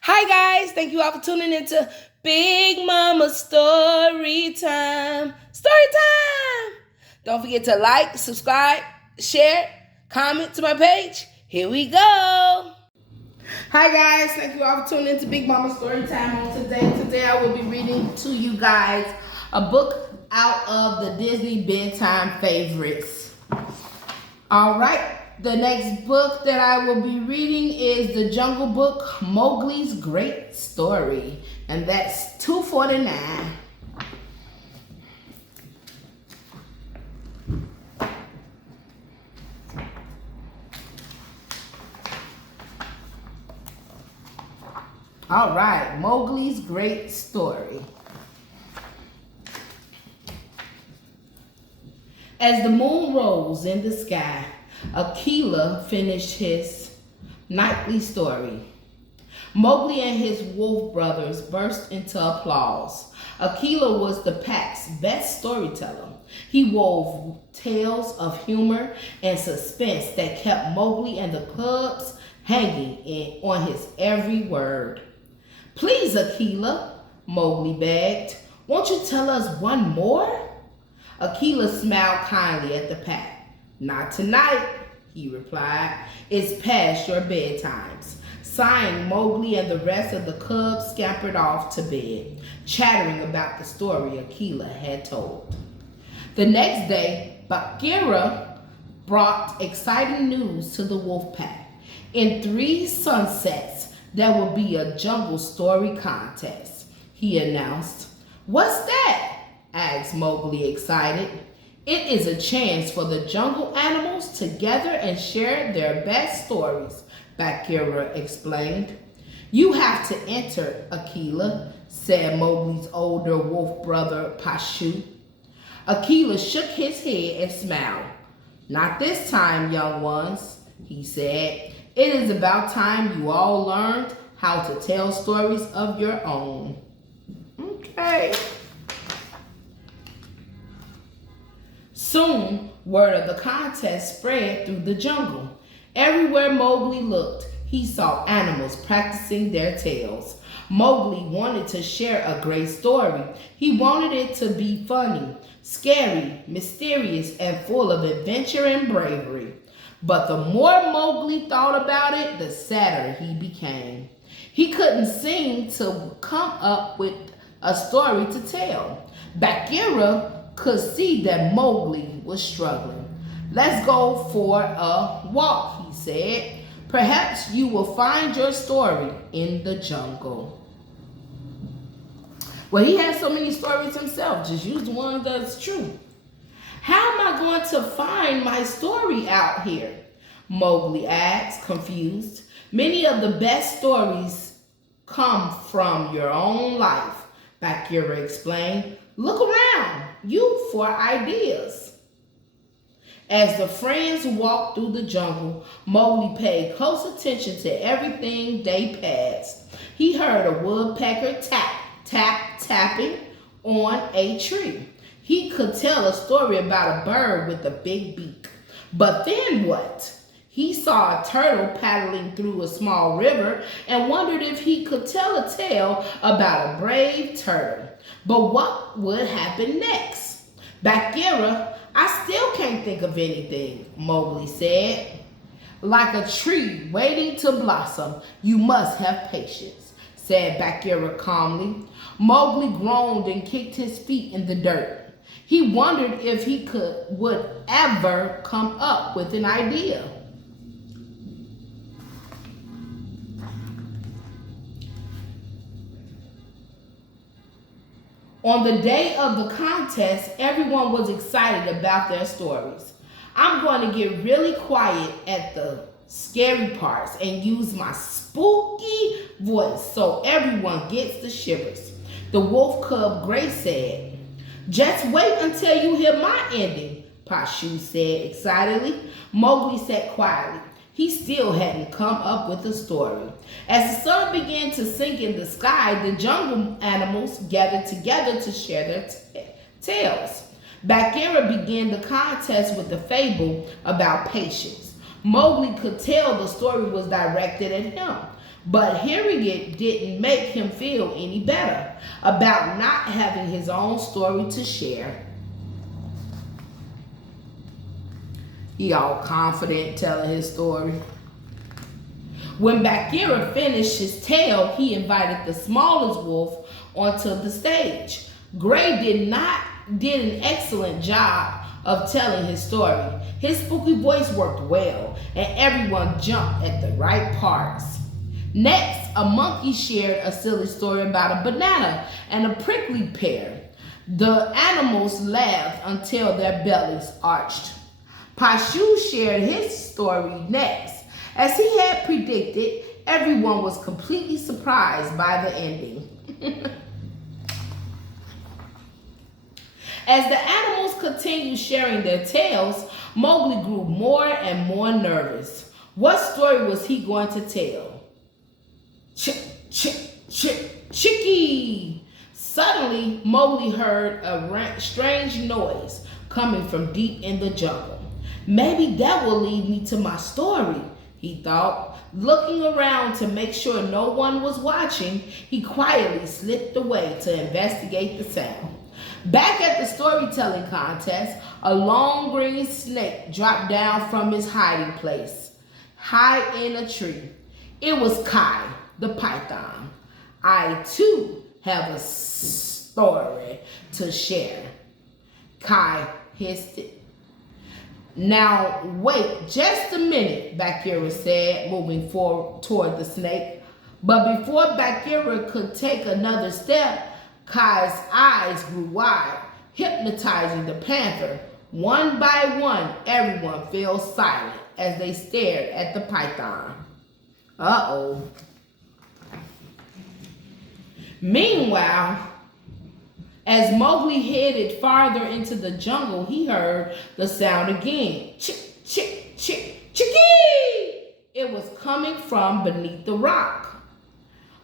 Hi guys, thank you all for tuning into Big Mama Story Time. Story time! Don't forget to like, subscribe, share, comment to my page. Here we go. Hi guys, thank you all for tuning into Big Mama Story Time on today. Today I will be reading to you guys a book out of the Disney Bedtime favorites. All right. The next book that I will be reading is The Jungle Book, Mowgli's Great Story. And that's $2.49. All right, Mowgli's Great Story. As the moon rose in the sky, Akela finished his nightly story. Mowgli and his wolf brothers burst into applause. Akela was the pack's best storyteller. He wove tales of humor and suspense that kept Mowgli and the cubs hanging on his every word. Please, Akela, Mowgli begged, won't you tell us one more? Akela smiled kindly at the pack. Not tonight, he replied. It's past your bedtimes. Sighing, Mowgli and the rest of the cubs scampered off to bed, chattering about the story Akela had told. The next day, Bagheera brought exciting news to the wolf pack. In 3 sunsets, there will be a jungle story contest, he announced. What's that? Asked Mowgli, excited. It is a chance for the jungle animals to gather and share their best stories, Bagheera explained. You have to enter, Akela, said Mowgli's older wolf brother, Pashu. Akela shook his head and smiled. Not this time, young ones, he said. It is about time you all learned how to tell stories of your own. Okay. Soon, word of the contest spread through the jungle. Everywhere Mowgli looked, he saw animals practicing their tales. Mowgli wanted to share a great story. He wanted it to be funny, scary, mysterious, and full of adventure and bravery. But the more Mowgli thought about it, the sadder he became. He couldn't seem to come up with a story to tell. Bagheera could see that Mowgli was struggling. Let's go for a walk, he said. Perhaps you will find your story in the jungle. Well, he has so many stories himself. Just use the one that's true. How am I going to find my story out here? Mowgli asked, confused. Many of the best stories come from your own life, Bagheera explained. Look around you for ideas. As the friends walked through the jungle, Mowgli paid close attention to everything they passed. He heard a woodpecker tapping on a tree. He could tell a story about a bird with a big beak. But then what? He saw a turtle paddling through a small river and wondered if he could tell a tale about a brave turtle. But what would happen next? Bagheera, I still can't think of anything, Mowgli said. Like a tree waiting to blossom, you must have patience, said Bagheera calmly. Mowgli groaned and kicked his feet in the dirt. He wondered if he would ever come up with an idea. On the day of the contest, everyone was excited about their stories. I'm going to get really quiet at the scary parts and use my spooky voice so everyone gets the shivers. The wolf cub Grace said. Just wait until you hear my ending, Pashu said excitedly. Mowgli sat quietly. He still hadn't come up with a story. As the sun began to sink in the sky, the jungle animals gathered together to share their tales. Bagheera began the contest with a fable about patience. Mowgli could tell the story was directed at him. But hearing it didn't make him feel any better about not having his own story to share. He all confident telling his story. When Bagheera finished his tale, he invited the smallest wolf onto the stage. Gray did an excellent job of telling his story. His spooky voice worked well, and everyone jumped at the right parts. Next, a monkey shared a silly story about a banana and a prickly pear. The animals laughed until their bellies arched. Pashu shared his story next. As he had predicted, everyone was completely surprised by the ending. As the animals continued sharing their tales, Mowgli grew more and more nervous. What story was he going to tell? Chicky! Suddenly, Mowgli heard a strange noise coming from deep in the jungle. Maybe that will lead me to my story, he thought. Looking around to make sure no one was watching, he quietly slipped away to investigate the sound. Back at the storytelling contest, a long green snake dropped down from his hiding place, high in a tree. It was Kai, the python. I too have a story to share, Kai hissed it. Now wait just a minute, Bagheera said, moving forward toward the snake. But before Bagheera could take another step, Kai's eyes grew wide, hypnotizing the panther. One by one, everyone fell silent as they stared at the python. Uh-oh. Meanwhile, as Mowgli headed farther into the jungle, he heard the sound again. Chick, chick, chick, chicky! It was coming from beneath the rock.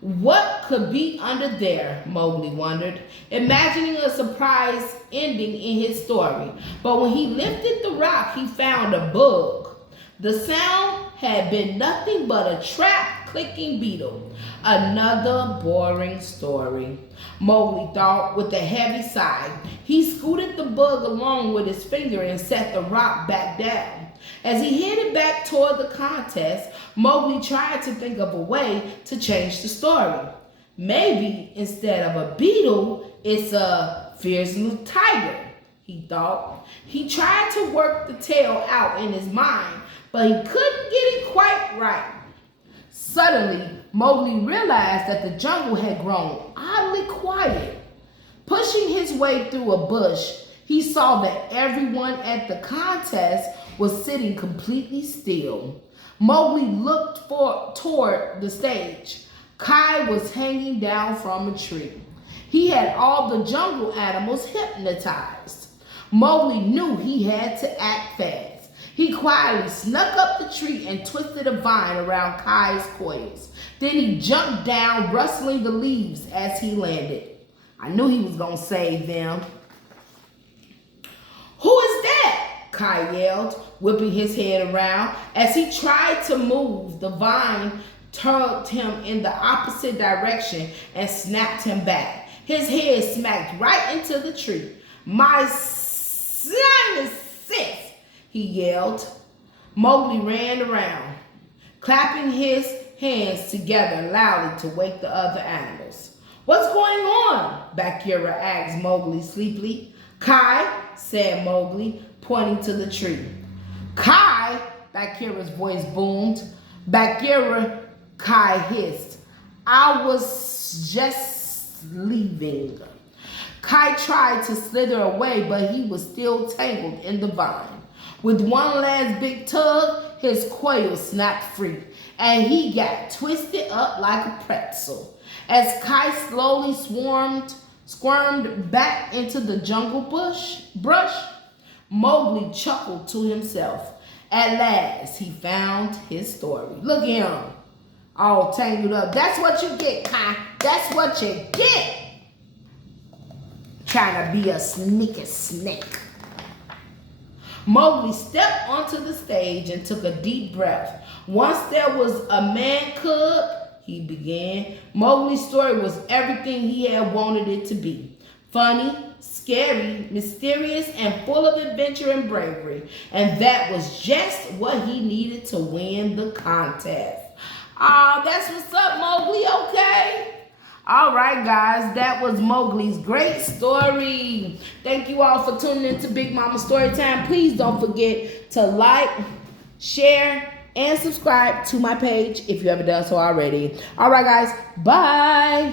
What could be under there, Mowgli wondered, imagining a surprise ending in his story. But when he lifted the rock, he found a bug. The sound had been nothing but a trap-clicking beetle. Another boring story, Mowgli thought with a heavy sigh. He scooted the bug along with his finger and set the rock back down. As he headed back toward the contest, Mowgli tried to think of a way to change the story. Maybe instead of a beetle, it's a fierce little tiger, he thought. He tried to work the tale out in his mind, but he couldn't get it quite right. Suddenly, Mowgli realized that the jungle had grown oddly quiet. Pushing his way through a bush, he saw that everyone at the contest was sitting completely still. Mowgli looked toward the stage. Kai was hanging down from a tree. He had all the jungle animals hypnotized. Mowgli knew he had to act fast. He quietly snuck up the tree and twisted a vine around Kai's coils. Then he jumped down, rustling the leaves as he landed. I knew he was going to save them. Who is that? Kai yelled, whipping his head around. As he tried to move, the vine tugged him in the opposite direction and snapped him back. His head smacked right into the tree. My son is sick, he yelled. Mowgli ran around, clapping his hands together loudly to wake the other animals. What's going on? Bagheera asked Mowgli sleepily. Kai, said Mowgli, pointing to the tree. Kai, Bagheera's voice boomed. Bagheera, Kai hissed. I was just leaving. Kai tried to slither away, but he was still tangled in the vine. With one last big tug, his coil snapped free, and he got twisted up like a pretzel. As Kai slowly squirmed back into the jungle brush, Mowgli chuckled to himself. At last, he found his story. Look at him, all tangled up. That's what you get, Kai. That's what you get. Trying to be a sneaky snake. Mowgli stepped onto the stage and took a deep breath. Once there was a man cub, he began. Mowgli's story was everything he had wanted it to be. Funny, scary, mysterious, and full of adventure and bravery. And that was just what he needed to win the contest. That's what's up, Mowgli, okay? All right, guys, that was Mowgli's great story. Thank you all for tuning in to Big Mama Storytime. Please don't forget to like, share, and subscribe to my page if you haven't done so already. All right, guys, bye.